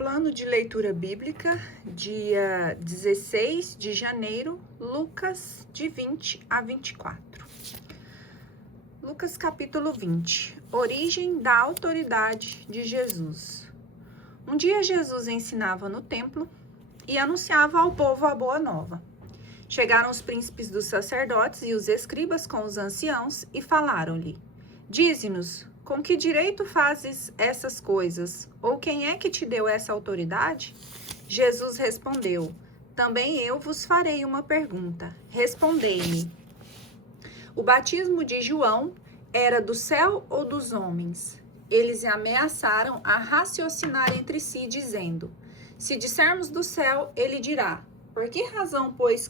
Plano de leitura bíblica, dia 16 de janeiro, Lucas, de 20 a 24. Lucas, capítulo 20. Origem da autoridade de Jesus. Um dia Jesus ensinava no templo e anunciava ao povo a boa nova. Chegaram os príncipes dos sacerdotes e os escribas com os anciãos e falaram-lhe: Dize-nos, com que direito fazes essas coisas? Ou quem é que te deu essa autoridade? Jesus respondeu: Também eu vos farei uma pergunta. Respondei-me. O batismo de João era do céu ou dos homens? Eles ameaçaram a raciocinar entre si, dizendo: Se dissermos do céu, ele dirá: Por que razão, pois,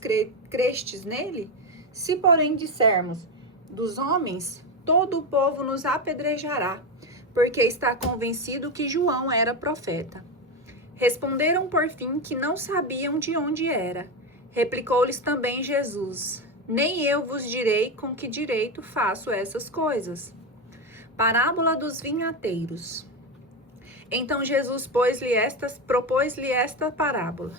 crestes nele? Se, porém, dissermos dos homens, todo o povo nos apedrejará, porque está convencido que João era profeta. Responderam por fim que não sabiam de onde era. Replicou-lhes também Jesus: Nem eu vos direi com que direito faço essas coisas. Parábola dos vinhateiros. Então Jesus propôs-lhe esta parábola.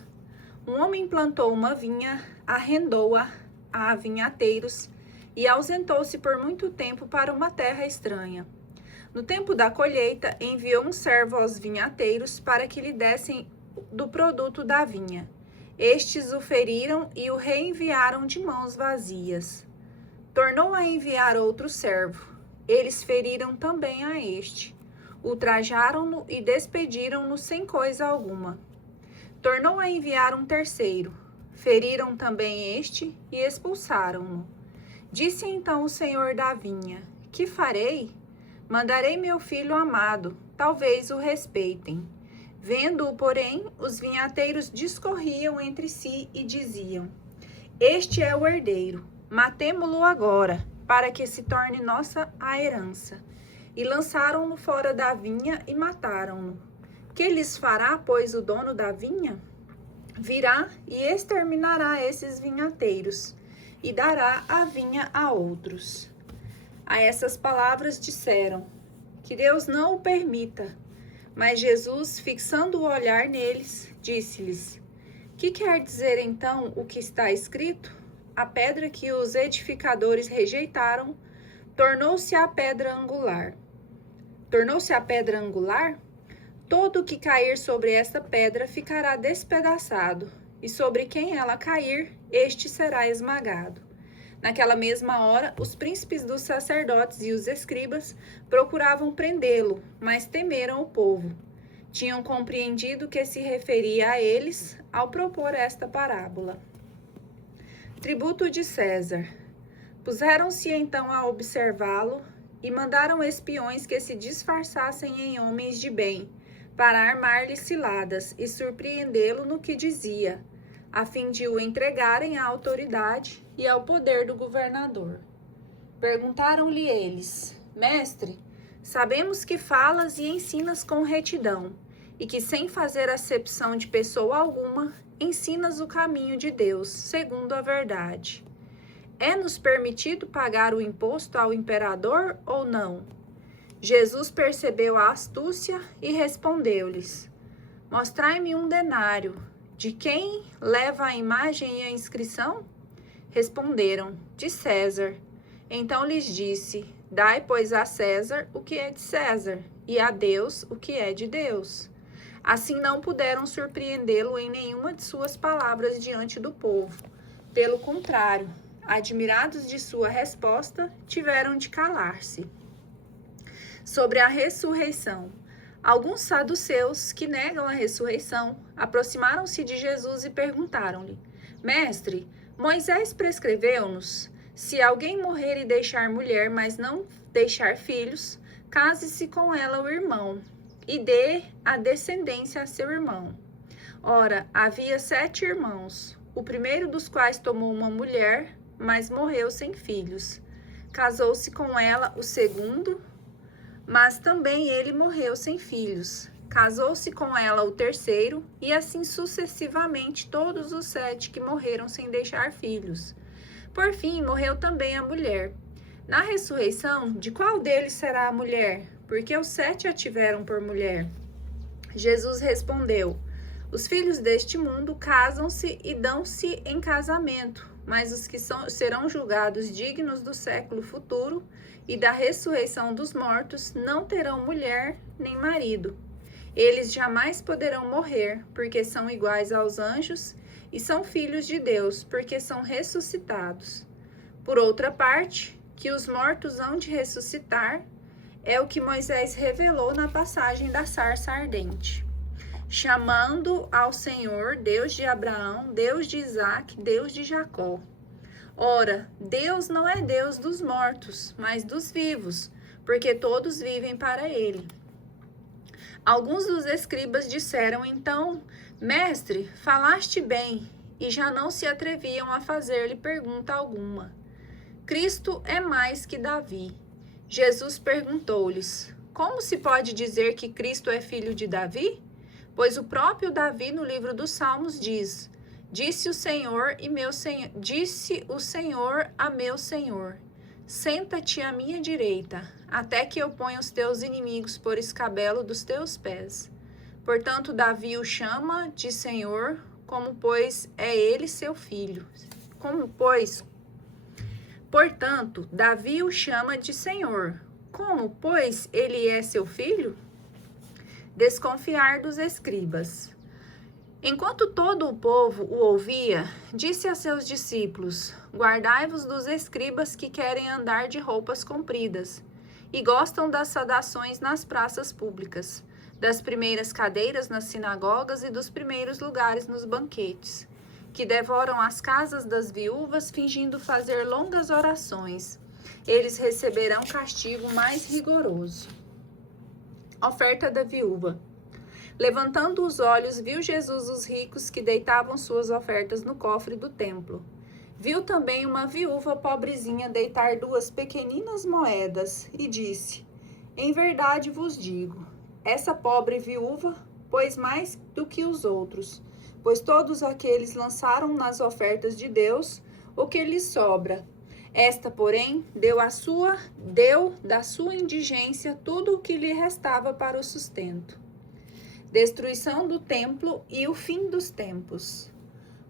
Um homem plantou uma vinha, arrendou-a a vinhateiros e ausentou-se por muito tempo para uma terra estranha. No tempo da colheita, enviou um servo aos vinhateiros para que lhe dessem do produto da vinha. Estes o feriram e o reenviaram de mãos vazias. Tornou a enviar outro servo. Eles feriram também a este. Ultrajaram-no e despediram-no sem coisa alguma. Tornou a enviar um terceiro. Feriram também este e expulsaram-no. Disse então o senhor da vinha: Que farei? Mandarei meu filho amado, talvez o respeitem. Vendo-o, porém, os vinhateiros discorriam entre si e diziam: Este é o herdeiro, matemo-lo agora, para que se torne nossa a herança. E lançaram-no fora da vinha e mataram-no. Que lhes fará, pois, o dono da vinha? Virá e exterminará esses vinhateiros e dará a vinha a outros. A essas palavras disseram: Que Deus não o permita. Mas Jesus, fixando o olhar neles, disse-lhes: Que quer dizer então o que está escrito? A pedra que os edificadores rejeitaram tornou-se a pedra angular. Tornou-se a pedra angular? Todo o que cair sobre esta pedra ficará despedaçado, e sobre quem ela cair, este será esmagado. Naquela mesma hora, os príncipes dos sacerdotes e os escribas procuravam prendê-lo, mas temeram o povo. Tinham compreendido que se referia a eles ao propor esta parábola. Tributo de César. Puseram-se então a observá-lo e mandaram espiões que se disfarçassem em homens de bem, para armar-lhe ciladas e surpreendê-lo no que dizia, a fim de o entregarem à autoridade e ao poder do governador. Perguntaram-lhe eles: Mestre, sabemos que falas e ensinas com retidão, e que sem fazer acepção de pessoa alguma, ensinas o caminho de Deus, segundo a verdade. É-nos permitido pagar o imposto ao imperador ou não? Jesus percebeu a astúcia e respondeu-lhes: Mostrai-me um denário. De quem leva a imagem e a inscrição? Responderam: De César. Então lhes disse: Dai, pois, a César o que é de César, e a Deus o que é de Deus. Assim não puderam surpreendê-lo em nenhuma de suas palavras diante do povo. Pelo contrário, admirados de sua resposta, tiveram de calar-se. Sobre a ressurreição. Alguns saduceus, que negam a ressurreição, aproximaram-se de Jesus e perguntaram-lhe: Mestre, Moisés prescreveu-nos, se alguém morrer e deixar mulher, mas não deixar filhos, case-se com ela o irmão, e dê a descendência a seu irmão. Ora, havia 7 irmãos, o primeiro dos quais tomou uma mulher, mas morreu sem filhos. Casou-se com ela o segundo, mas também ele morreu sem filhos. Casou-se com ela o terceiro, e assim sucessivamente todos os 7 que morreram sem deixar filhos. Por fim, morreu também a mulher. Na ressurreição, de qual deles será a mulher? Porque os 7 a tiveram por mulher. Jesus respondeu: os filhos deste mundo casam-se e dão-se em casamento, mas os que serão julgados dignos do século futuro e da ressurreição dos mortos não terão mulher nem marido. Eles jamais poderão morrer, porque são iguais aos anjos, e são filhos de Deus, porque são ressuscitados. Por outra parte, que os mortos hão de ressuscitar, é o que Moisés revelou na passagem da sarça ardente, chamando ao Senhor, Deus de Abraão, Deus de Isaque, Deus de Jacó. Ora, Deus não é Deus dos mortos, mas dos vivos, porque todos vivem para ele. Alguns dos escribas disseram então: Mestre, falaste bem, e já não se atreviam a fazer-lhe pergunta alguma. Cristo é mais que Davi. Jesus perguntou-lhes: como se pode dizer que Cristo é filho de Davi? Pois o próprio Davi, no livro dos Salmos, diz: disse o Senhor a meu Senhor: senta-te à minha direita, até que eu ponha os teus inimigos por escabelo dos teus pés. Portanto, Davi o chama de Senhor, como pois é ele seu filho. Portanto, Davi o chama de Senhor, como pois ele é seu filho? Desconfiar dos escribas. Enquanto todo o povo o ouvia, disse a seus discípulos: guardai-vos dos escribas que querem andar de roupas compridas e gostam das saudações nas praças públicas, das primeiras cadeiras nas sinagogas e dos primeiros lugares nos banquetes, que devoram as casas das viúvas fingindo fazer longas orações. Eles receberão castigo mais rigoroso. Oferta da viúva. Levantando os olhos, viu Jesus os ricos que deitavam suas ofertas no cofre do templo. Viu também uma viúva pobrezinha deitar 2 pequeninas moedas e disse: em verdade vos digo, essa pobre viúva pôs mais do que os outros, pois todos aqueles lançaram nas ofertas de Deus o que lhes sobra. Esta, porém, deu da sua indigência tudo o que lhe restava para o sustento. Destruição do templo e o fim dos tempos.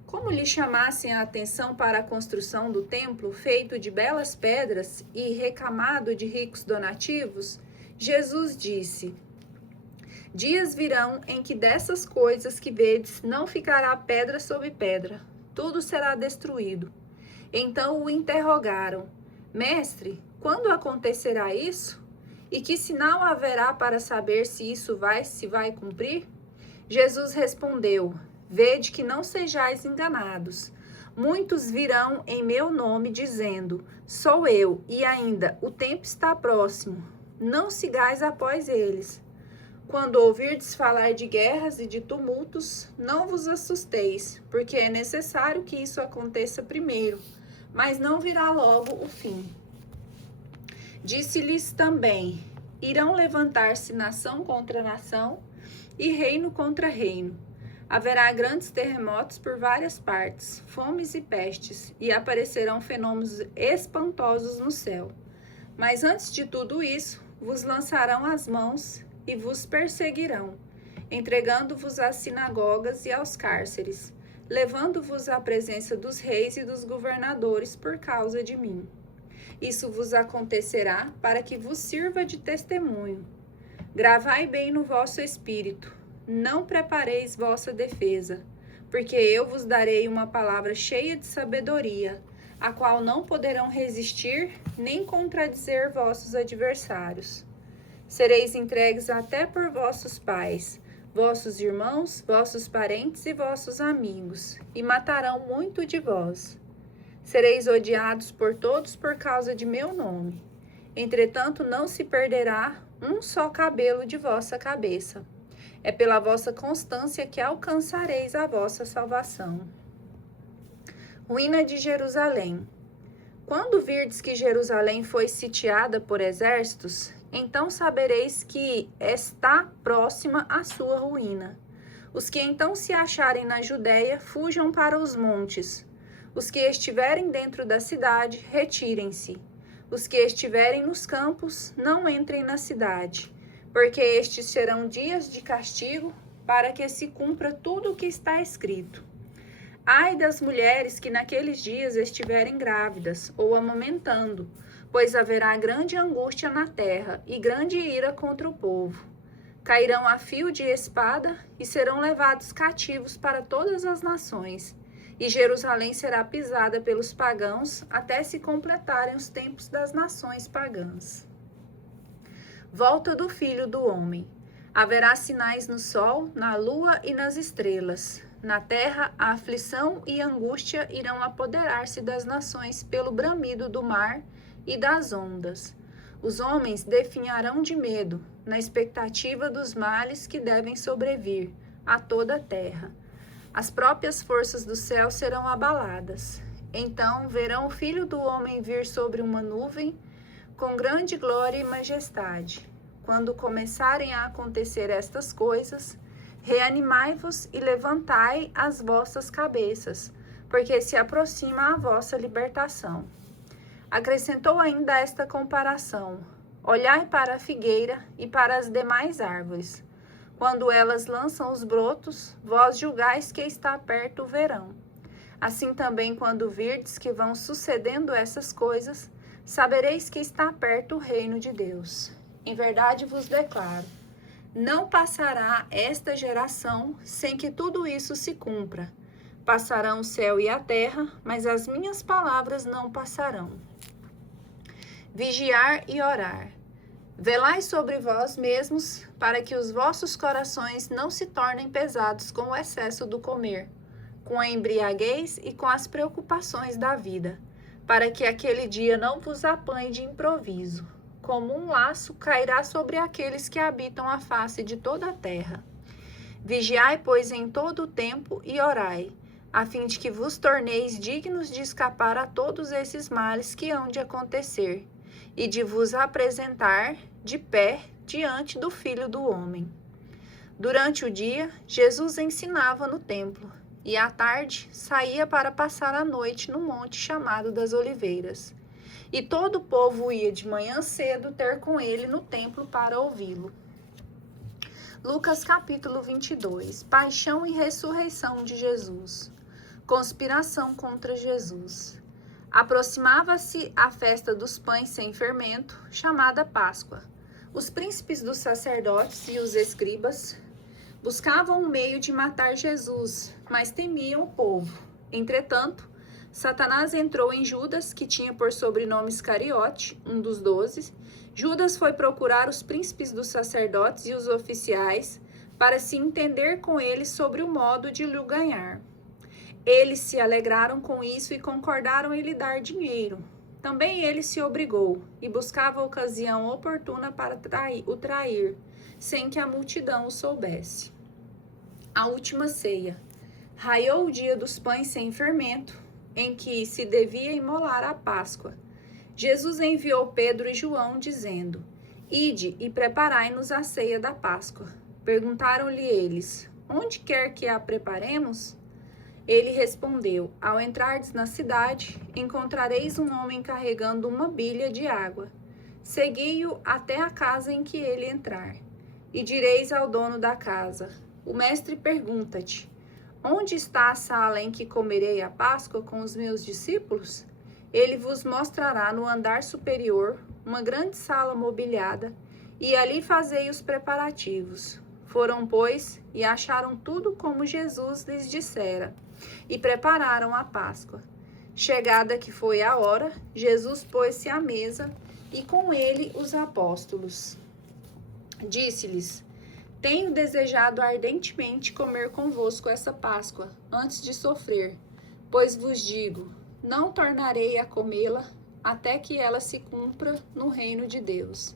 Como lhe chamassem a atenção para a construção do templo, feito de belas pedras e recamado de ricos donativos, Jesus disse: dias virão em que dessas coisas que vedes não ficará pedra sobre pedra, tudo será destruído. Então o interrogaram: Mestre, quando acontecerá isso? E que sinal haverá para saber se isso se vai cumprir? Jesus respondeu: vede que não sejais enganados. Muitos virão em meu nome dizendo: sou eu, e ainda, o tempo está próximo. Não sigais após eles. Quando ouvirdes falar de guerras e de tumultos, não vos assusteis, porque é necessário que isso aconteça primeiro, mas não virá logo o fim. Disse-lhes também: irão levantar-se nação contra nação e reino contra reino. Haverá grandes terremotos por várias partes, fomes e pestes, e aparecerão fenômenos espantosos no céu. Mas antes de tudo isso, vos lançarão as mãos e vos perseguirão, entregando-vos às sinagogas e aos cárceres, levando-vos à presença dos reis e dos governadores por causa de mim. Isso vos acontecerá para que vos sirva de testemunho. Gravai bem no vosso espírito, não prepareis vossa defesa, porque eu vos darei uma palavra cheia de sabedoria, a qual não poderão resistir nem contradizer vossos adversários. Sereis entregues até por vossos pais, vossos irmãos, vossos parentes e vossos amigos, e matarão muito de vós. Sereis odiados por todos por causa de meu nome. Entretanto, não se perderá um só cabelo de vossa cabeça. É pela vossa constância que alcançareis a vossa salvação. Ruína de Jerusalém. Quando virdes que Jerusalém foi sitiada por exércitos, então sabereis que está próxima a sua ruína. Os que então se acharem na Judéia, fujam para os montes. Os que estiverem dentro da cidade, retirem-se. Os que estiverem nos campos, não entrem na cidade, porque estes serão dias de castigo, para que se cumpra tudo o que está escrito. Ai das mulheres que naqueles dias estiverem grávidas ou amamentando, pois haverá grande angústia na terra e grande ira contra o povo. Cairão a fio de espada e serão levados cativos para todas as nações, e Jerusalém será pisada pelos pagãos até se completarem os tempos das nações pagãs. Volta do Filho do Homem. Haverá sinais no sol, na lua e nas estrelas. Na terra, a aflição e angústia irão apoderar-se das nações pelo bramido do mar e das ondas. Os homens definharão de medo, na expectativa dos males que devem sobrevir a toda a terra. As próprias forças do céu serão abaladas. Então verão o Filho do Homem vir sobre uma nuvem, com grande glória e majestade. Quando começarem a acontecer estas coisas, reanimai-vos e levantai as vossas cabeças, porque se aproxima a vossa libertação. Acrescentou ainda esta comparação: olhai para a figueira e para as demais árvores. Quando elas lançam os brotos, vós julgais que está perto o verão. Assim também, quando virdes que vão sucedendo essas coisas, sabereis que está perto o reino de Deus. Em verdade vos declaro, não passará esta geração sem que tudo isso se cumpra. Passarão o céu e a terra, mas as minhas palavras não passarão. Vigiar e orar. Velai sobre vós mesmos, para que os vossos corações não se tornem pesados com o excesso do comer, com a embriaguez e com as preocupações da vida, para que aquele dia não vos apanhe de improviso. Como um laço cairá sobre aqueles que habitam a face de toda a terra. Vigiai, pois, em todo o tempo e orai, a fim de que vos torneis dignos de escapar a todos esses males que hão de acontecer, e de vos apresentar de pé diante do Filho do Homem. Durante o dia, Jesus ensinava no templo, e à tarde saía para passar a noite no monte chamado das Oliveiras. E todo o povo ia de manhã cedo ter com ele no templo para ouvi-lo. Lucas capítulo 22. Paixão e ressurreição de Jesus. Conspiração contra Jesus. Aproximava-se a festa dos pães sem fermento, chamada Páscoa. Os príncipes dos sacerdotes e os escribas buscavam um meio de matar Jesus, mas temiam o povo. Entretanto, Satanás entrou em Judas, que tinha por sobrenome Iscariote, um dos 12. Judas foi procurar os príncipes dos sacerdotes e os oficiais para se entender com eles sobre o modo de lhe ganhar. Eles se alegraram com isso e concordaram em lhe dar dinheiro. Também ele se obrigou e buscava a ocasião oportuna para o trair, sem que a multidão o soubesse. A última ceia. Raiou o dia dos pães sem fermento, em que se devia imolar a Páscoa. Jesus enviou Pedro e João, dizendo: Ide e preparai-nos a ceia da Páscoa. Perguntaram-lhe eles: Onde quer que a preparemos? Ele respondeu: Ao entrardes na cidade, encontrareis um homem carregando uma bilha de água. Segui-o até a casa em que ele entrar. E direis ao dono da casa: O mestre pergunta-te: Onde está a sala em que comerei a Páscoa com os meus discípulos? Ele vos mostrará no andar superior uma grande sala mobiliada, e ali fazei os preparativos. Foram, pois, e acharam tudo como Jesus lhes dissera, e prepararam a Páscoa. Chegada que foi a hora, Jesus pôs-se à mesa, e com ele os apóstolos. Disse-lhes: Tenho desejado ardentemente comer convosco essa Páscoa, antes de sofrer, pois vos digo, não tornarei a comê-la até que ela se cumpra no reino de Deus.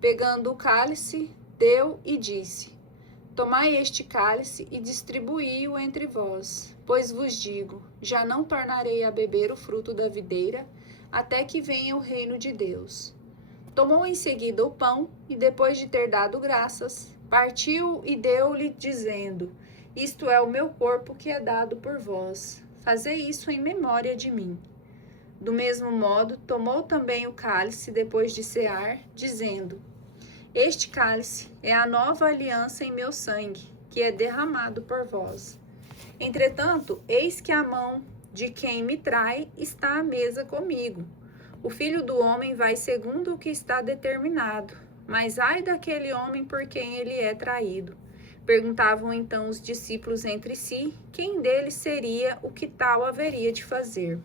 Pegando o cálice, deu e disse: Tomai este cálice e distribuí-o entre vós, pois vos digo, já não tornarei a beber o fruto da videira, até que venha o reino de Deus. Tomou em seguida o pão e, depois de ter dado graças, partiu e deu-lhe, dizendo: Isto é o meu corpo que é dado por vós. Fazei isso em memória de mim. Do mesmo modo, tomou também o cálice depois de cear, dizendo: Este cálice é a nova aliança em meu sangue, que é derramado por vós. Entretanto, eis que a mão de quem me trai está à mesa comigo. O Filho do Homem vai segundo o que está determinado, mas ai daquele homem por quem ele é traído. Perguntavam então os discípulos entre si, quem deles seria o que tal haveria de fazer.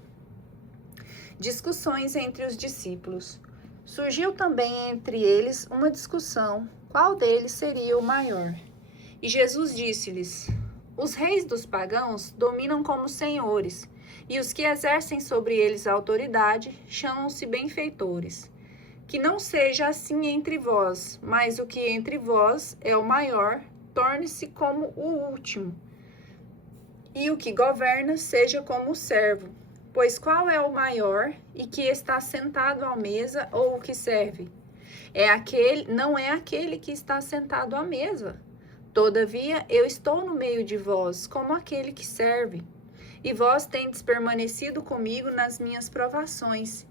Discussões entre os discípulos. Surgiu também entre eles uma discussão, qual deles seria o maior? E Jesus disse-lhes: os reis dos pagãos dominam como senhores, e os que exercem sobre eles a autoridade chamam-se benfeitores. Que não seja assim entre vós, mas o que entre vós é o maior, torne-se como o último, e o que governa seja como o servo. Pois qual é o maior e que está sentado à mesa ou o que serve? Não é aquele que está sentado à mesa. Todavia, eu estou no meio de vós, como aquele que serve. E vós tendes permanecido comigo nas minhas provações.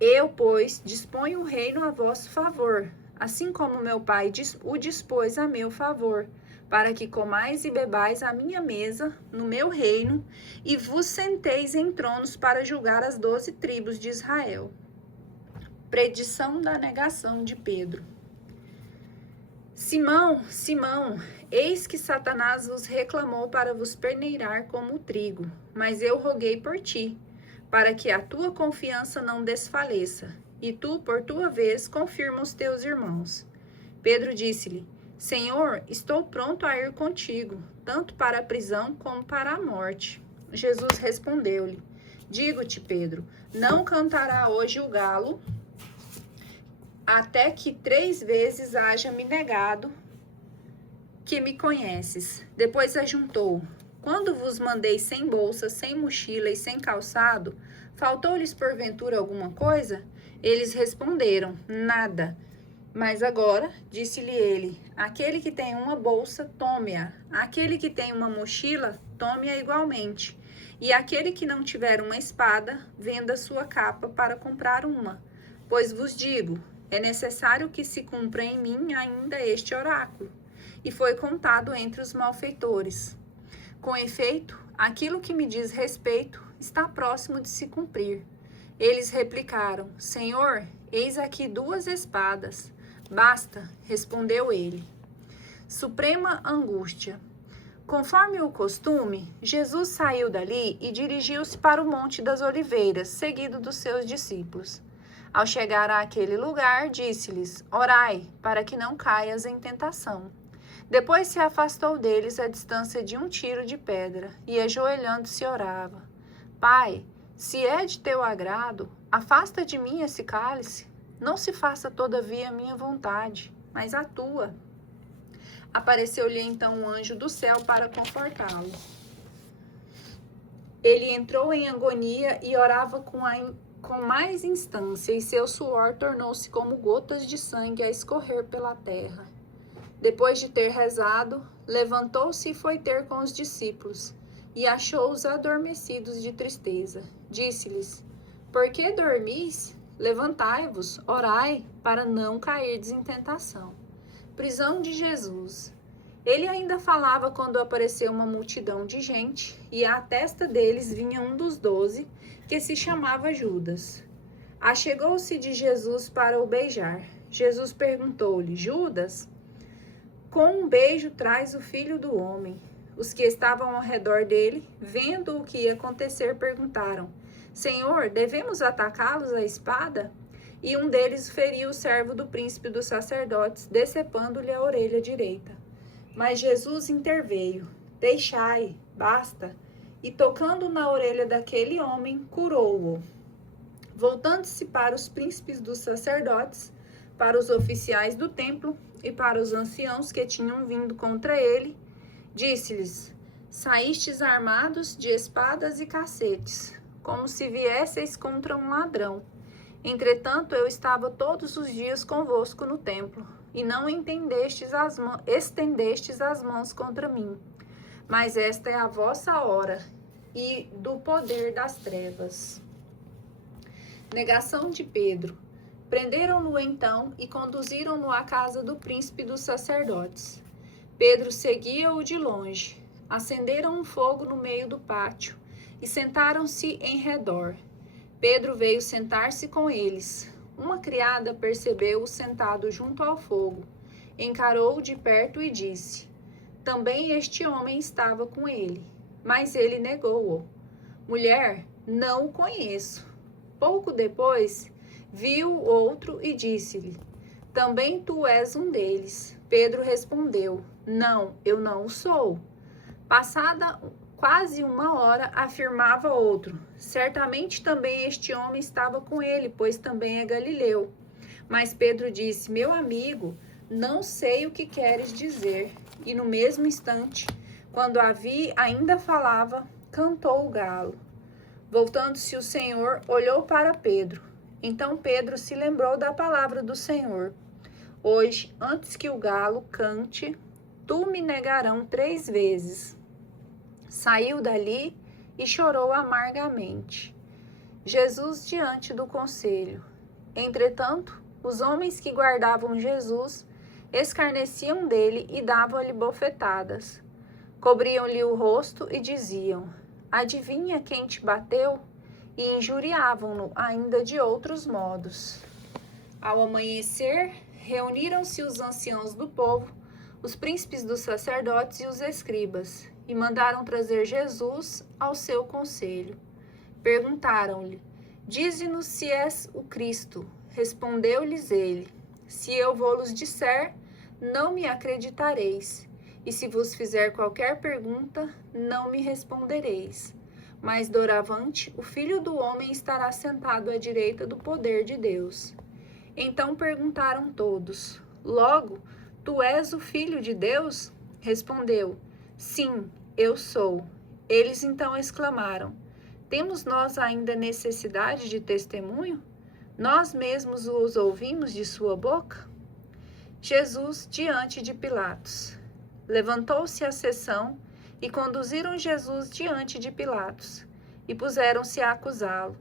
Eu, pois, disponho o reino a vosso favor, assim como meu Pai o dispôs a meu favor, para que comais e bebais à minha mesa, no meu reino, e vos senteis em tronos para julgar as 12 tribos de Israel. Predição da negação de Pedro. Simão, Simão, eis que Satanás vos reclamou para vos peneirar como o trigo, mas eu roguei por ti, para que a tua confiança não desfaleça, e tu, por tua vez, confirma os teus irmãos. Pedro disse-lhe: Senhor, estou pronto a ir contigo, tanto para a prisão como para a morte. Jesus respondeu-lhe: Digo-te, Pedro, não cantará hoje o galo, até que 3 vezes haja me negado que me conheces. Depois ajuntou: Quando vos mandei sem bolsa, sem mochila e sem calçado, faltou-lhes porventura alguma coisa? Eles responderam: Nada. Mas agora, disse-lhe ele, aquele que tem uma bolsa, tome-a. Aquele que tem uma mochila, tome-a igualmente. E aquele que não tiver uma espada, venda sua capa para comprar uma. Pois vos digo, é necessário que se cumpra em mim ainda este oráculo. E foi contado entre os malfeitores. Com efeito, aquilo que me diz respeito está próximo de se cumprir. Eles replicaram: Senhor, eis aqui 2 espadas. Basta, respondeu ele. Suprema angústia. Conforme o costume, Jesus saiu dali e dirigiu-se para o Monte das Oliveiras, seguido dos seus discípulos. Ao chegar àquele lugar, disse-lhes: Orai, para que não caias em tentação. Depois se afastou deles à distância de 1 tiro de pedra, e ajoelhando-se orava: Pai, se é de teu agrado, afasta de mim esse cálice. Não se faça todavia a minha vontade, mas a tua. Apareceu-lhe então um anjo do céu para confortá-lo. Ele entrou em agonia e orava com mais instância, e seu suor tornou-se como gotas de sangue a escorrer pela terra. Depois de ter rezado, levantou-se e foi ter com os discípulos, e achou-os adormecidos de tristeza. Disse-lhes: Por que dormis? Levantai-vos, orai, para não cairdes em tentação. Prisão de Jesus. Ele ainda falava quando apareceu uma multidão de gente, e à testa deles vinha um dos 12, que se chamava Judas. Achegou-se de Jesus para o beijar. Jesus perguntou-lhe: Judas, com um beijo traz o Filho do Homem. Os que estavam ao redor dele, vendo o que ia acontecer, perguntaram: Senhor, devemos atacá-los à espada? E um deles feriu o servo do príncipe dos sacerdotes, decepando-lhe a orelha direita. Mas Jesus interveio: Deixai, basta. E tocando na orelha daquele homem, curou-o. Voltando-se para os príncipes dos sacerdotes, para os oficiais do templo e para os anciãos que tinham vindo contra ele, disse-lhes: Saístes armados de espadas e cacetes, como se viesseis contra um ladrão. Entretanto, eu estava todos os dias convosco no templo, e não estendestes as mãos contra mim. Mas esta é a vossa hora, e do poder das trevas. Negação de Pedro. Prenderam-no então e conduziram-no à casa do príncipe dos sacerdotes. Pedro seguia-o de longe. Acenderam um fogo no meio do pátio e sentaram-se em redor. Pedro veio sentar-se com eles. Uma criada percebeu-o sentado junto ao fogo. Encarou-o de perto e disse: também este homem estava com ele. Mas ele negou-o. Mulher, não o conheço. Pouco depois, viu outro e disse-lhe: também tu és um deles. Pedro respondeu: não, eu não o sou. Passada quase uma hora, afirmava outro: certamente também este homem estava com ele, pois também é galileu. Mas Pedro disse: meu amigo, não sei o que queres dizer. E no mesmo instante, quando ainda falava, cantou o galo. Voltando-se o Senhor, olhou para Pedro. Então Pedro se lembrou da palavra do Senhor: hoje, antes que o galo cante, tu me negarão 3 vezes. Saiu dali e chorou amargamente. Jesus diante do conselho. Entretanto, os homens que guardavam Jesus escarneciam dele e davam-lhe bofetadas. Cobriam-lhe o rosto e diziam: adivinha quem te bateu? E injuriavam-no ainda de outros modos. Ao amanhecer, reuniram-se os anciãos do povo, os príncipes dos sacerdotes e os escribas, e mandaram trazer Jesus ao seu conselho. Perguntaram-lhe: dize-nos se és o Cristo. Respondeu-lhes ele: se eu vou-los disser, não me acreditareis, e se vos fizer qualquer pergunta, não me respondereis. Mas doravante o Filho do Homem estará sentado à direita do poder de Deus. Então perguntaram todos: logo, tu és o Filho de Deus? Respondeu: sim, eu sou. Eles então exclamaram: temos nós ainda necessidade de testemunho? Nós mesmos os ouvimos de sua boca? Jesus diante de Pilatos. Levantou-se a sessão e conduziram Jesus diante de Pilatos e puseram-se a acusá-lo.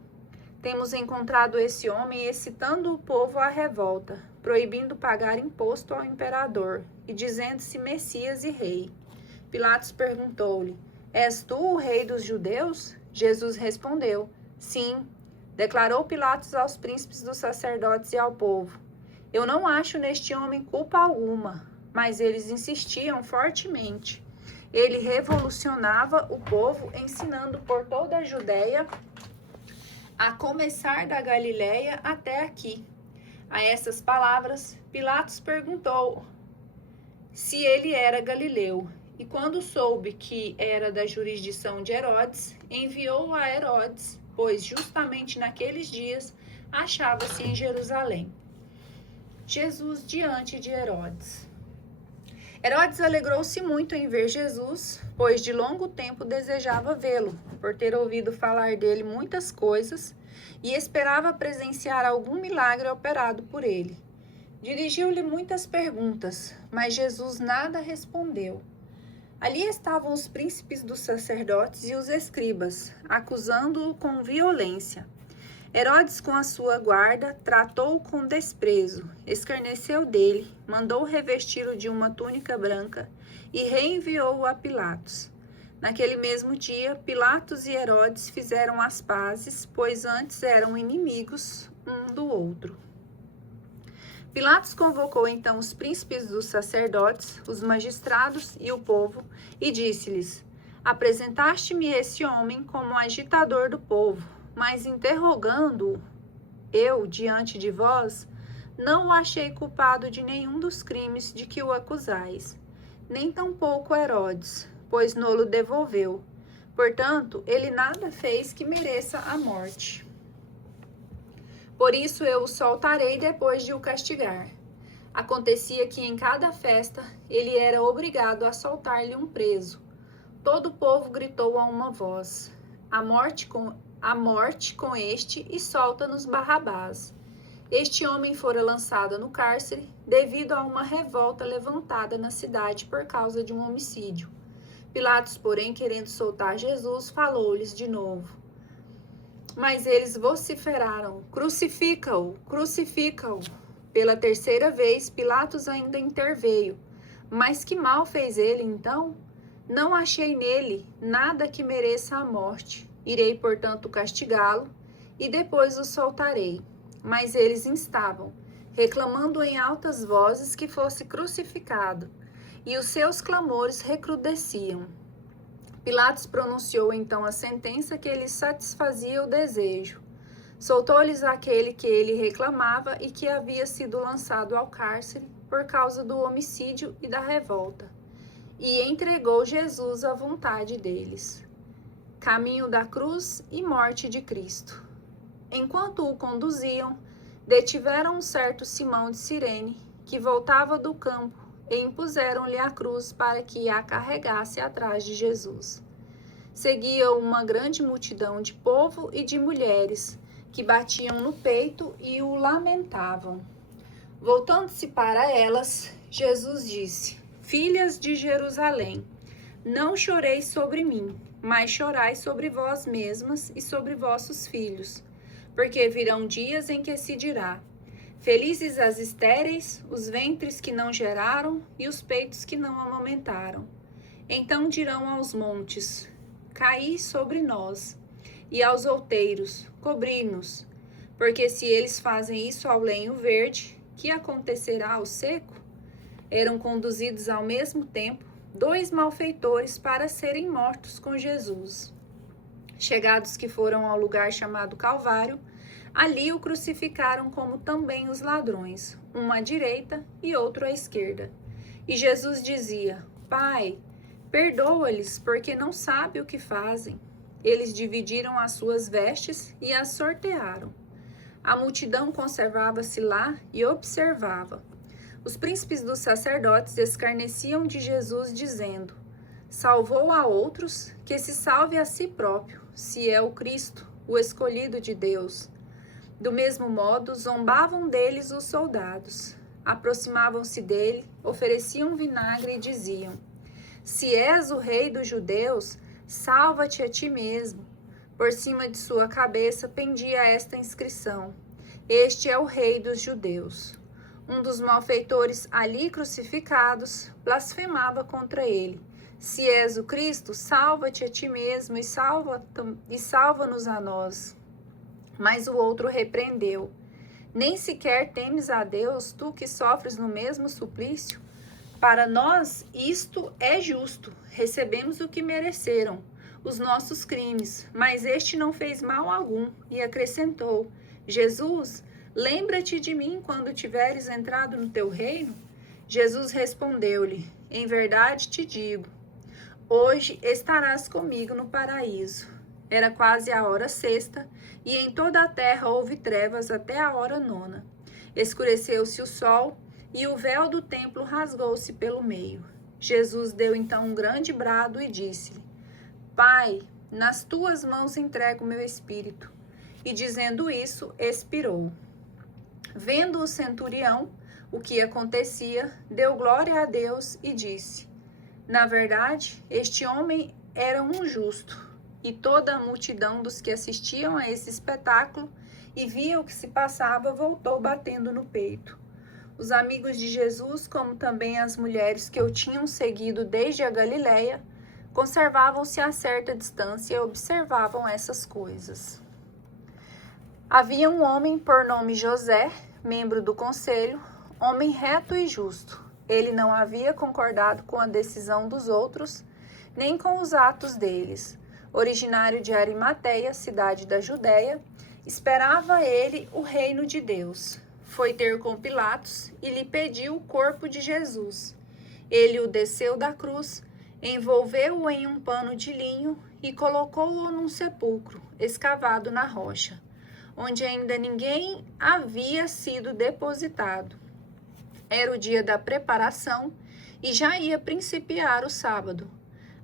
Temos encontrado esse homem excitando o povo à revolta, proibindo pagar imposto ao imperador e dizendo-se Messias e rei. Pilatos perguntou-lhe: és tu o rei dos judeus? Jesus respondeu: sim. Declarou Pilatos aos príncipes dos sacerdotes e ao povo: eu não acho neste homem culpa alguma. Mas eles insistiam fortemente. Ele revolucionava o povo, ensinando por toda a Judéia, a começar da Galiléia até aqui. A essas palavras, Pilatos perguntou se ele era galileu. E quando soube que era da jurisdição de Herodes, enviou a Herodes, pois justamente naqueles dias achava-se em Jerusalém. Jesus diante de Herodes. Herodes alegrou-se muito em ver Jesus, pois de longo tempo desejava vê-lo, por ter ouvido falar dele muitas coisas, e esperava presenciar algum milagre operado por ele. Dirigiu-lhe muitas perguntas, mas Jesus nada respondeu. Ali estavam os príncipes dos sacerdotes e os escribas, acusando-o com violência. Herodes, com a sua guarda, tratou-o com desprezo, escarneceu dele, mandou revesti-lo de uma túnica branca e reenviou-o a Pilatos. Naquele mesmo dia, Pilatos e Herodes fizeram as pazes, pois antes eram inimigos um do outro. Pilatos convocou então os príncipes dos sacerdotes, os magistrados e o povo, e disse-lhes: apresentaste-me esse homem como agitador do povo. Mas interrogando-o, eu, diante de vós, não o achei culpado de nenhum dos crimes de que o acusais, nem tampouco Herodes, pois no-lo devolveu. Portanto, ele nada fez que mereça a morte. Por isso eu o soltarei depois de o castigar. Acontecia que em cada festa ele era obrigado a soltar-lhe um preso. Todo o povo gritou a uma voz: a morte com este e solta-nos Barrabás. Este homem fora lançado no cárcere devido a uma revolta levantada na cidade por causa de um homicídio. Pilatos, porém, querendo soltar Jesus, falou-lhes de novo: Mas eles vociferaram: crucifica-o, crucifica-o. Pela terceira vez, Pilatos ainda interveio. Mas que mal fez ele, então? Não achei nele nada que mereça a morte. Irei, portanto, castigá-lo, e depois o soltarei. Mas eles instavam, reclamando em altas vozes que fosse crucificado, e os seus clamores recrudesciam. Pilatos pronunciou então a sentença que lhes satisfazia o desejo. Soltou-lhes aquele que ele reclamava e que havia sido lançado ao cárcere por causa do homicídio e da revolta, e entregou Jesus à vontade deles. Caminho da cruz e morte de Cristo. Enquanto o conduziam, detiveram um certo Simão de Cirene, que voltava do campo, e impuseram-lhe a cruz para que a carregasse atrás de Jesus. Seguia uma grande multidão de povo e de mulheres, que batiam no peito e o lamentavam. Voltando-se para elas, Jesus disse: Filhas de Jerusalém, não choreis sobre mim, mas chorai sobre vós mesmas e sobre vossos filhos, porque virão dias em que se dirá: Felizes as estéreis, os ventres que não geraram e os peitos que não amamentaram. Então dirão aos montes: Caí sobre nós, e aos outeiros: Cobri-nos. Porque se eles fazem isso ao lenho verde, que acontecerá ao seco? Eram conduzidos ao mesmo tempo 2 malfeitores para serem mortos com Jesus. Chegados que foram ao lugar chamado Calvário, ali o crucificaram como também os ladrões, um à direita e outro à esquerda. E Jesus dizia: Pai, perdoa-lhes, porque não sabem o que fazem. Eles dividiram as suas vestes e as sortearam. A multidão conservava-se lá e observava. Os príncipes dos sacerdotes escarneciam de Jesus, dizendo: Salvou a outros, que se salve a si próprio, se é o Cristo, o escolhido de Deus. Do mesmo modo, zombavam deles os soldados. Aproximavam-se dele, ofereciam vinagre e diziam: Se és o rei dos judeus, salva-te a ti mesmo. Por cima de sua cabeça pendia esta inscrição: Este é o rei dos judeus. Um dos malfeitores ali crucificados blasfemava contra ele: Se és o Cristo, salva-te a ti mesmo e salva-nos a nós. Mas o outro repreendeu: Nem sequer temes a Deus, tu que sofres no mesmo suplício? Para nós isto é justo, recebemos o que mereceram, os nossos crimes, mas este não fez mal algum. E acrescentou: Jesus, lembra-te de mim quando tiveres entrado no teu reino? Jesus respondeu-lhe: Em verdade te digo, hoje estarás comigo no paraíso. Era quase a hora sexta, e em toda a terra houve trevas até a hora nona. Escureceu-se o sol, e o véu do templo rasgou-se pelo meio. Jesus deu então um grande brado e disse-lhe: Pai, nas tuas mãos entrego o meu espírito. E dizendo isso, expirou. Vendo o centurião o que acontecia, deu glória a Deus e disse: Na verdade, este homem era um justo. E toda a multidão dos que assistiam a esse espetáculo e via o que se passava, voltou batendo no peito. Os amigos de Jesus, como também as mulheres que o tinham seguido desde a Galileia, conservavam-se a certa distância e observavam essas coisas. Havia um homem por nome José, membro do conselho, homem reto e justo. Ele não havia concordado com a decisão dos outros, nem com os atos deles. Originário de Arimateia, cidade da Judéia, esperava ele o reino de Deus. Foi ter com Pilatos e lhe pediu o corpo de Jesus. Ele o desceu da cruz, envolveu-o em um pano de linho e colocou-o num sepulcro escavado na rocha, onde ainda ninguém havia sido depositado. Era o dia da preparação e já ia principiar o sábado.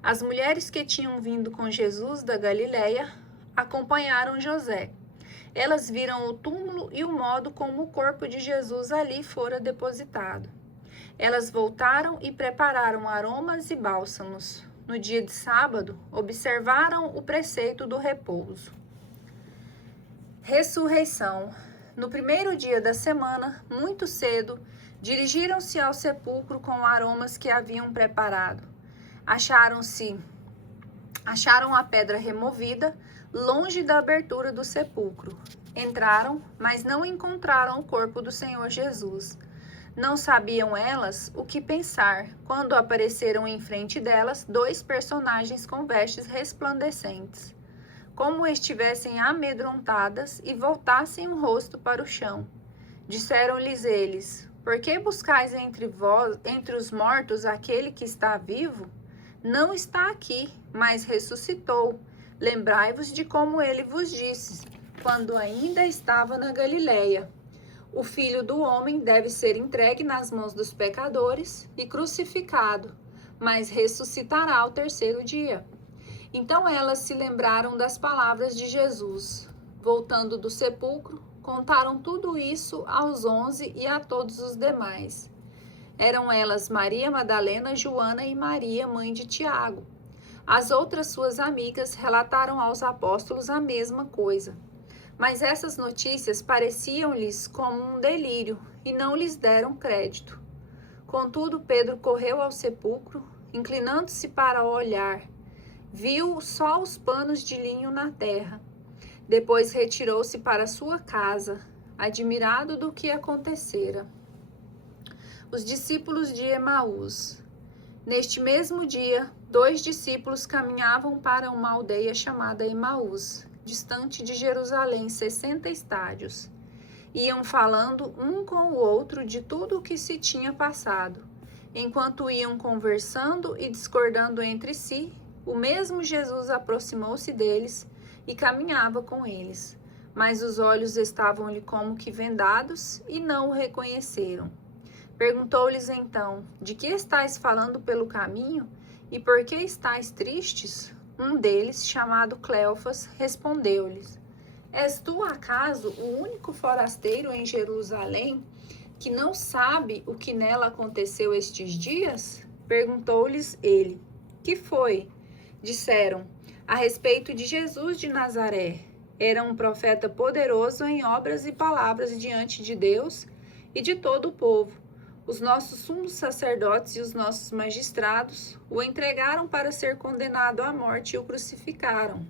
As mulheres que tinham vindo com Jesus da Galileia acompanharam José. Elas viram o túmulo e o modo como o corpo de Jesus ali fora depositado. Elas voltaram e prepararam aromas e bálsamos. No dia de sábado, observaram o preceito do repouso. Ressurreição. No primeiro dia da semana, muito cedo, dirigiram-se ao sepulcro com aromas que haviam preparado. Acharam a pedra removida, longe da abertura do sepulcro. Entraram, mas não encontraram o corpo do Senhor Jesus. Não sabiam elas o que pensar, quando apareceram em frente delas 2 personagens com vestes resplandecentes, como estivessem amedrontadas, e voltassem o rosto para o chão. Disseram-lhes eles: Por que buscais entre os mortos aquele que está vivo? Não está aqui, mas ressuscitou. Lembrai-vos de como ele vos disse, quando ainda estava na Galileia: O Filho do Homem deve ser entregue nas mãos dos pecadores e crucificado, mas ressuscitará ao 3º dia. Então elas se lembraram das palavras de Jesus. Voltando do sepulcro, contaram tudo isso aos 11 e a todos os demais. Eram elas Maria Madalena, Joana e Maria, mãe de Tiago. As outras suas amigas relataram aos apóstolos a mesma coisa. Mas essas notícias pareciam-lhes como um delírio e não lhes deram crédito. Contudo, Pedro correu ao sepulcro, inclinando-se para olhar. Viu só os panos de linho na terra. Depois retirou-se para sua casa, admirado do que acontecera. Os discípulos de Emaús. Neste mesmo dia, 2 discípulos caminhavam para uma aldeia chamada Emaús, distante de Jerusalém 60 estádios. Iam falando um com o outro de tudo o que se tinha passado. Enquanto iam conversando e discordando entre si, o mesmo Jesus aproximou-se deles e caminhava com eles. Mas os olhos estavam-lhe como que vendados e não o reconheceram. Perguntou-lhes então: De que estáis falando pelo caminho? E por que estáis tristes? Um deles, chamado Cleofas, respondeu-lhes: És tu, acaso, o único forasteiro em Jerusalém que não sabe o que nela aconteceu estes dias? Perguntou-lhes ele: Que foi? Disseram: A respeito de Jesus de Nazaré. Era um profeta poderoso em obras e palavras diante de Deus e de todo o povo. Os nossos sumos sacerdotes e os nossos magistrados o entregaram para ser condenado à morte e o crucificaram.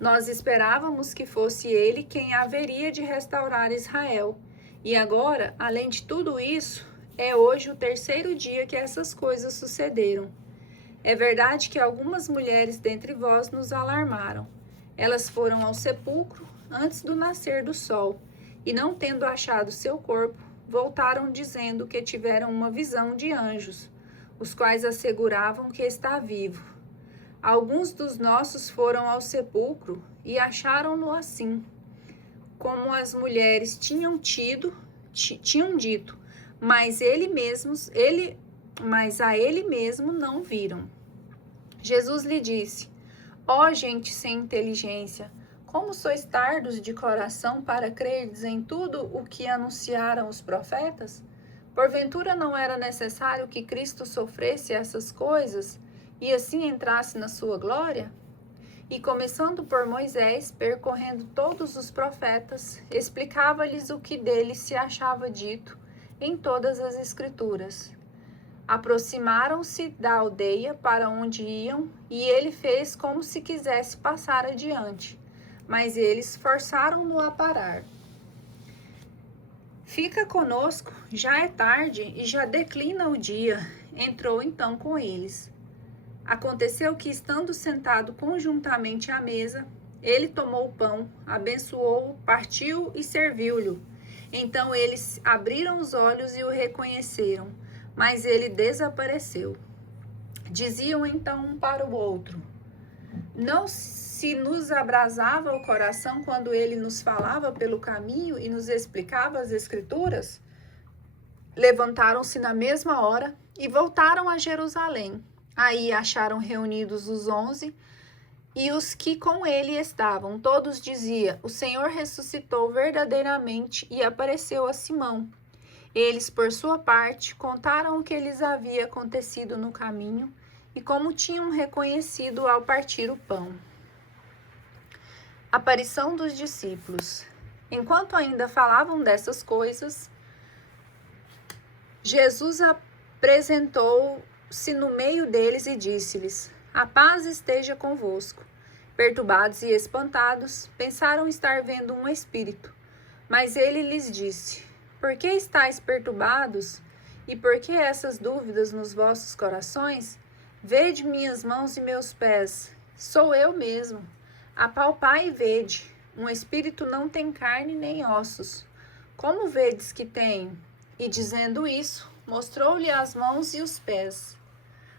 Nós esperávamos que fosse ele quem haveria de restaurar Israel. E agora, além de tudo isso, é hoje o 3º dia que essas coisas sucederam. É verdade que algumas mulheres dentre vós nos alarmaram. Elas foram ao sepulcro antes do nascer do sol, e não tendo achado seu corpo, voltaram dizendo que tiveram uma visão de anjos, os quais asseguravam que está vivo. Alguns dos nossos foram ao sepulcro e acharam-no assim, como as mulheres tinham dito, mas a ele mesmo não viram. Jesus lhe disse: Ó gente sem inteligência, como sois tardos de coração para crerdes em tudo o que anunciaram os profetas? Porventura não era necessário que Cristo sofresse essas coisas e assim entrasse na sua glória? E começando por Moisés, percorrendo todos os profetas, explicava-lhes o que dele se achava dito em todas as Escrituras. Aproximaram-se da aldeia para onde iam, e ele fez como se quisesse passar adiante. Mas eles forçaram-no a parar. Fica conosco, já é tarde e já declina o dia. Entrou então com eles. Aconteceu que, estando sentado conjuntamente à mesa, ele tomou o pão, abençoou-o, partiu e serviu-lhe. Então eles abriram os olhos e o reconheceram, mas ele desapareceu. Diziam então um para o outro: Não se nos abrasava o coração quando ele nos falava pelo caminho e nos explicava as Escrituras? Levantaram-se na mesma hora e voltaram a Jerusalém. Aí acharam reunidos os 11 e os que com ele estavam. Todos diziam: O Senhor ressuscitou verdadeiramente e apareceu a Simão. Eles, por sua parte, contaram o que lhes havia acontecido no caminho e como tinham reconhecido ao partir o pão. Aparição dos discípulos. Enquanto ainda falavam dessas coisas, Jesus apresentou-se no meio deles e disse-lhes: A paz esteja convosco. Perturbados e espantados, pensaram estar vendo um espírito. Mas ele lhes disse: Por que estáis perturbados? E por que essas dúvidas nos vossos corações? Vede minhas mãos e meus pés. Sou eu mesmo. Apalpai e vede. Um espírito não tem carne nem ossos. Como vedes que tem? E dizendo isso, mostrou-lhe as mãos e os pés.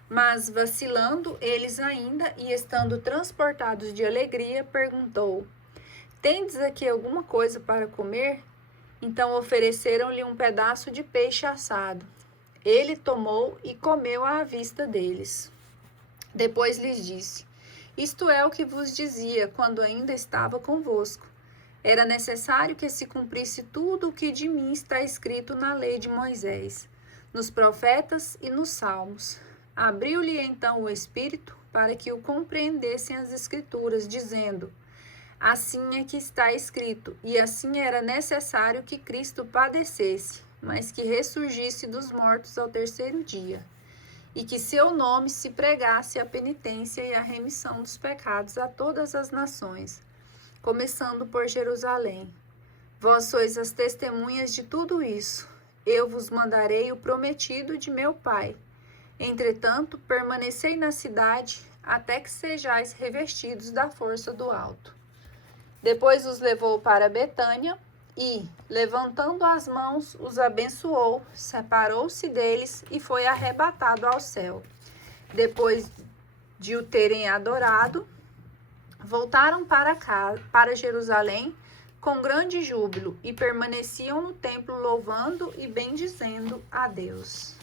Mas, vacilando eles ainda e estando transportados de alegria, perguntou: Tendes aqui alguma coisa para comer? Então ofereceram-lhe um pedaço de peixe assado. Ele tomou e comeu à vista deles. Depois lhes disse: Isto é o que vos dizia quando ainda estava convosco. Era necessário que se cumprisse tudo o que de mim está escrito na lei de Moisés, nos profetas e nos salmos. Abriu-lhe então o Espírito para que o compreendessem as Escrituras, dizendo: Assim é que está escrito, e assim era necessário que Cristo padecesse, mas que ressurgisse dos mortos ao terceiro dia, e que seu nome se pregasse a penitência e a remissão dos pecados a todas as nações, começando por Jerusalém. Vós sois as testemunhas de tudo isso. Eu vos mandarei o prometido de meu Pai. Entretanto, permanecei na cidade até que sejais revestidos da força do alto. Depois os levou para Betânia e, levantando as mãos, os abençoou, separou-se deles e foi arrebatado ao céu. Depois de o terem adorado, voltaram para Jerusalém com grande júbilo e permaneciam no templo louvando e bendizendo a Deus.